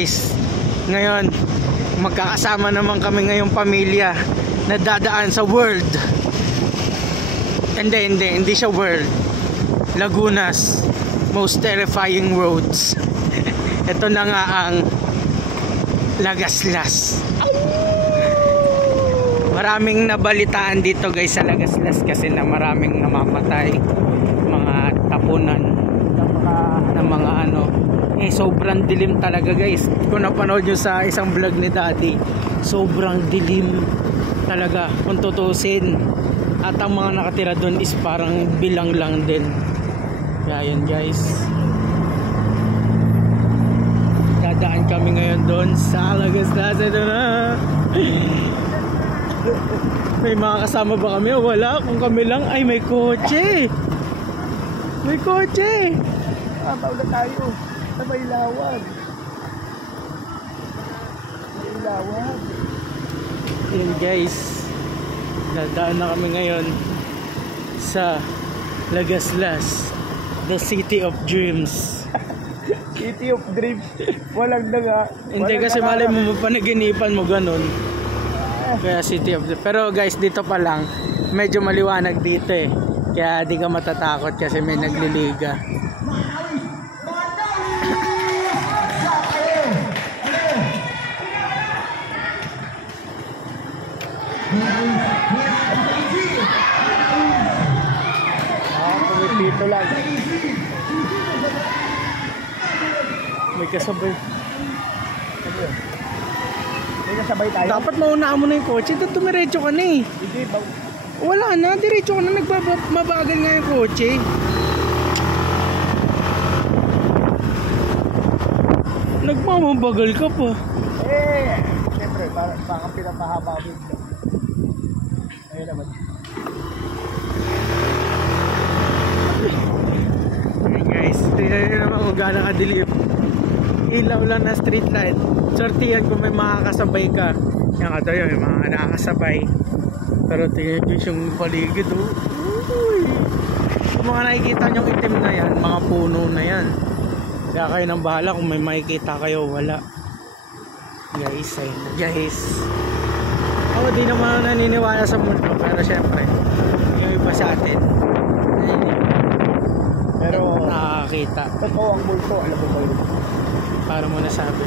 guys, ngayon magkakasama naman kami ngayong pamilya na dadaan sa world. Hindi siya world, Laguna's most terrifying roads. Ito na nga ang Lagaslas. Maraming nabalitaan dito guys sa Lagaslas kasi na maraming namamatay, mga tapunan ng mga ano. Sobrang dilim talaga guys. Kung napanood nyo sa isang vlog ni Daddy, sobrang dilim talaga kung tutusin. At ang mga nakatira doon is parang bilang lang din. Kaya yun guys, dadaan kami ngayon doon sa Lagaslas. Ito na. May mga kasama ba kami o wala? Kung kami lang, ay may kotse. May kotse. Abaw na tayo sa Bailawan. Bailawan. Yun guys, dadaan na kami ngayon sa Lagaslas, the city of dreams. City of dreams. Walang daga. Hindi kasi malay mo panaginipan mo ganun. Kaya city of dreams. Pero guys, dito pa lang medyo maliwanag dito eh. Kaya di ka matatakot kasi may nagliliga. Pumipito lang. May kasabay. May kasabay tayo. Dapat maunaan mo na yung kotse. Ito tumiretso ka na eh. Hindi ba? Wala na, diretso ka na. Nagmabagal nga yung kotse. Nagmamabagal ka pa. Siyempre, parang pinapahaba ko ito. Ayun naman. Okay guys, tingnan nyo naman kung gano'ng kadilim. Ilaw lang na street light. Sortihan kung may makakasabay ka. Yan ka tayo, may mga nakakasabay. Pero tingnan nyo yung paligid. Uy. Kung mga nakikita nyo itim na yan, mga puno na yan. Kaya kayo nang bahala kung may makikita kayo, wala. Guys, ayun na guys. Ako di naman naniniwala sa multo, pero syempre yung iba sa atin Pero nakakita. totoo ang multo, alam mo ba yun? Para mo nasabi.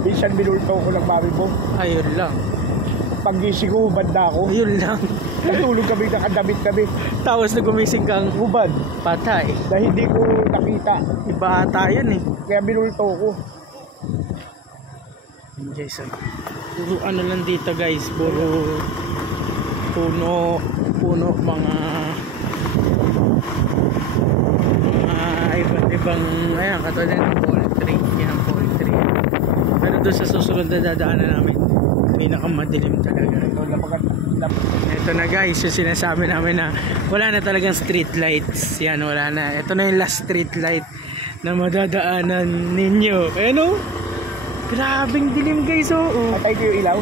Minsan binulto ko ng mami mo. Ayun lang. Pag-gising ko, hubad na ako. Ayun lang. Natulog kami, nakadamit kami. Tapos na gumising kang Hubad. patay. Na hindi ko nakita. Iba ata yun eh. Kaya binulto ko. Guys, puro ano lang dito guys, puro puno, mga iba't ibang, ayan, katulad ng poultry, yan ang poultry. Pero doon sa susunod na dadaanan namin, pinakamadilim talaga. Ito na guys, yung sinasabi namin na wala na talagang street lights. Yan, wala na. Ito na yung last street light na madadaanan ninyo. Ayan o, grabing dilim guys o. Patay ko yung ilaw?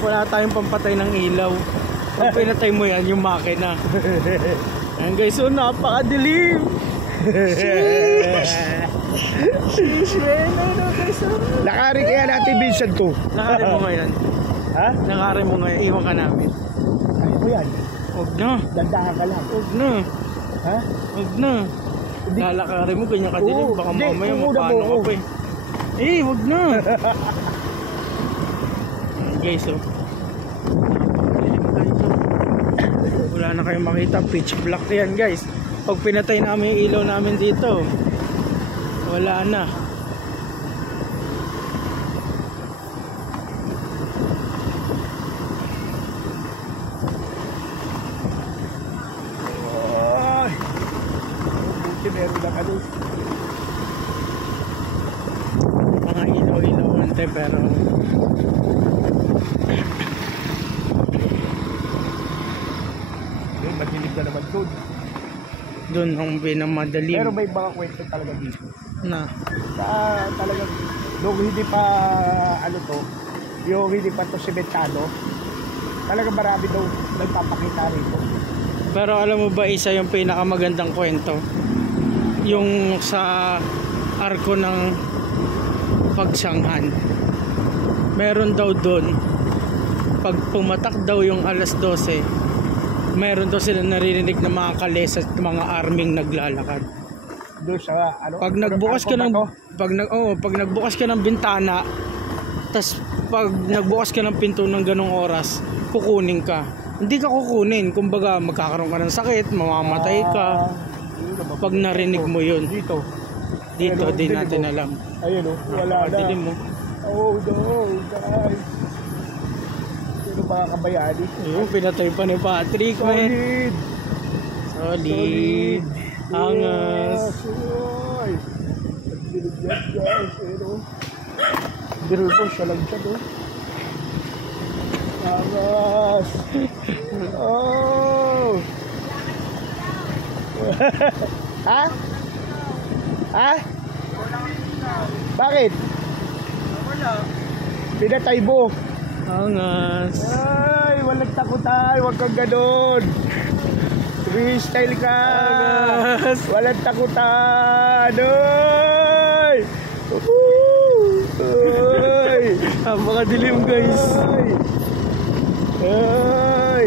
Wala tayong pampatay ng ilaw. Pag pinatay mo yan, yung makina. Ayan guys, so napakadilim. Sheesh. Sheesh, ano guys o. Nakari kaya natin Vincent ko. Nakari mo ngayon. Ha? Nakari mo ngayon, iwan ka namin. Ano mo yan? Huwag na. Dandahan ka lang. Huwag na. Ha? Huwag na. Lalakarin mo, ganyan kadilim. Baka mamaya mapano ka pa eh. Huwag na. Guys, oh. Wala na kayong makita. Pitch black yan guys. Pag pinatay namin yung ilaw namin dito, wala na. Meron lang ano. Mga ilaw-ilaw ante pero Madilim na naman doon. doon ang pinamadalim. Pero may mga kwento talaga dito. Na Talagang nung hindi pa ano to, yung hindi pa to sementado, talagang marami daw nagpapakita rito. pero alam mo ba isa yung pinakamagandang kwento? Yung sa arko ng Pagsanghan. Meron daw doon, pag pumatak daw yung alas 12, meron daw sila naririnig na mga kalesa at mga arming naglalakad. Doon sa ano? Pag nagbukas ka ng pag nagbukas ka ng bintana, tas pag nagbukas ka ng pinto ng ganong oras, kukunin ka. Hindi ka kukunin, kumbaga magkakaroon ka ng sakit, mamamatay ka. Pag narinig mo yun. Dito. Dito, di natin alam. Ayun o, wala na. Dilim mo. Oh no, guys. Sino mga kabayani? Ayun, pinatay pa ni Patrick, man. Solid. Angas. Uy. Nagdilig yan, guys. Ayun o. Drill po, siya lang siya, no? Angas. Oh. Ha? Ha? Bakit? Pinatay mo. Angas. Ay, walang takot ay. Huwag kang ganun. Freestyle ka. Angas. Walang takutan. Ay. Ay. Napakadilim, guys. Ay.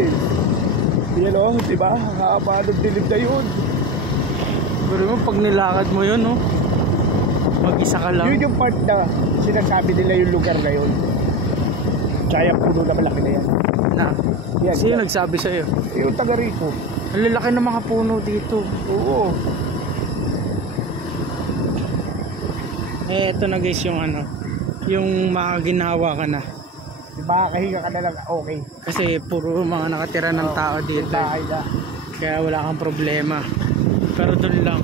Yan o, diba? Haba ng dilim na yun. Pero mo, pag nilakad mo yun, no? Mag-isa ka lang. Yun yung part na sinasabi nila yung lugar na yun. Tsaya puno na malaki na yan. Na? Yan, Sino yan. nagsabi sa'yo? Yung taga rito. Ang lalaki ng mga puno dito. Oo. Eto na guys yung ano, yung makaginawa ka na. Makakahinga ka na lang, okay. Kasi puro mga nakatira ng tao dito. Bahay na. Kaya wala kang problema. Pero doon lang,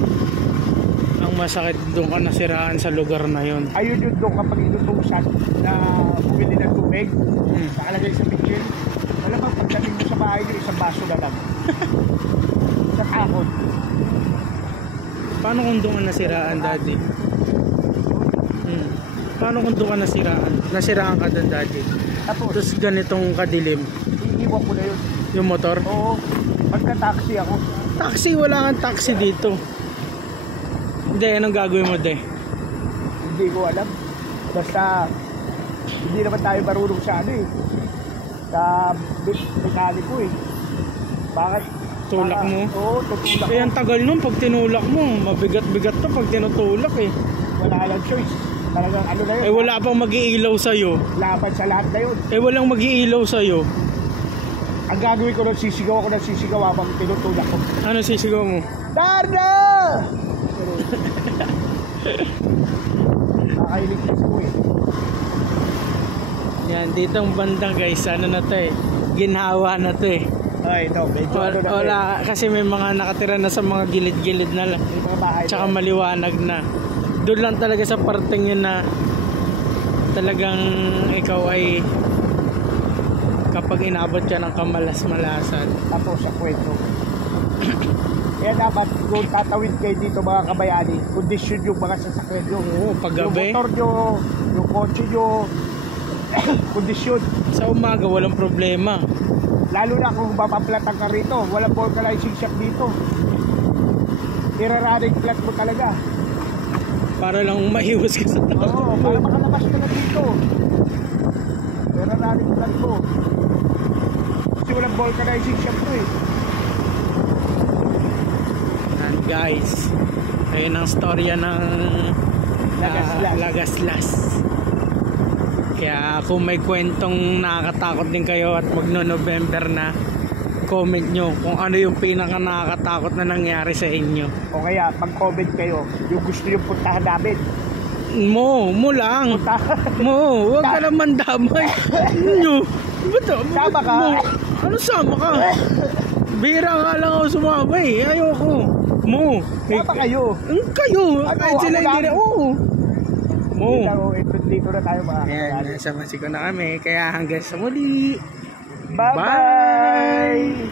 ang masakit doon ka nasiraan sa lugar na yun. Ayun yun doon kapag inutusan na bumili ng tubig, nakalagay sa pitchin. Alam mo, pagdating mo sa bahay nyo, isang baso na lang. Sa kahon. Paano kung doon ka nasiraan, daddy? Paano kung doon ka nasiraan? Nasiraan ka doon, daddy. Tapos ganitong kadilim. Iiwan ko na yun. Yung motor? Oo. Magka-taxi ako. Taxi, wala kang taxi dito. Hindi, anong gagawin mo, de? Hindi ko alam. Basta, hindi naman tayo marunong sa ano eh. Sa mekaniko eh. Bakit? Tulak mo? Oo, tutulak Kaya mo. ang tagal nun pag tinulak mo. Mabigat-bigat to pag tinutulak eh. Wala ka lang choice. Talagang ano na yun. Eh wala pang mag-iilaw sa'yo. Laban sa lahat na yun. Eh walang mag-iilaw sa'yo. Ang gagawin ko nun, sisigaw ako ng sisigaw habang tinutulak ko. Ano sisigaw mo? Darna! Nakailigtas ko eh. Yan, dito ang banda guys. Ano na to eh. Ginhawa na to eh. Ay, ito. Medyo ano na Wala, kasi may mga nakatira na sa mga gilid-gilid na lang. May mga bahay Tsaka na. maliwanag na. Doon lang talaga sa parteng yun na talagang ikaw ay kapag inabot ka ng kamalas-malasan. Tapos sa kwento. Kaya dapat kung tatawid kayo dito mga kabayani, kondisyon yung mga sasakyan nyo. Oo, paggabi. Yung motor nyo, yung kotse nyo, kondisyon. Sa umaga walang problema. Lalo na kung mapaplatan ka rito, walang vulcanizing shop dito. Iraranig flat mo talaga. Para lang maiwas ka sa tao. Oo, para makalabas ka na dito. Iraranig flat mo. Kasi walang vulcanizing shop mo eh. And guys, ayun ang storya ng Lagaslas. Lagaslas. Kaya kung may kwentong nakakatakot din kayo at magno-November na, comment nyo kung ano yung pinaka nakakatakot na nangyari sa inyo. O kaya mag-comment kayo yung gusto yung puntahan namin. Mo lang. Mo, wag ka naman damay. Nyo, ba't Sama ka? Ano sama ka? Bira nga lang ako sumama eh. Ayoko. Mo. Sama kayo. Kayo. Ano, Kahit sila ako hindi lang. na. Oo. Mo. Dito na tayo mga Ayan, kabayani. nasa Mexico na kami. Kaya hanggang sa muli. Bye-bye!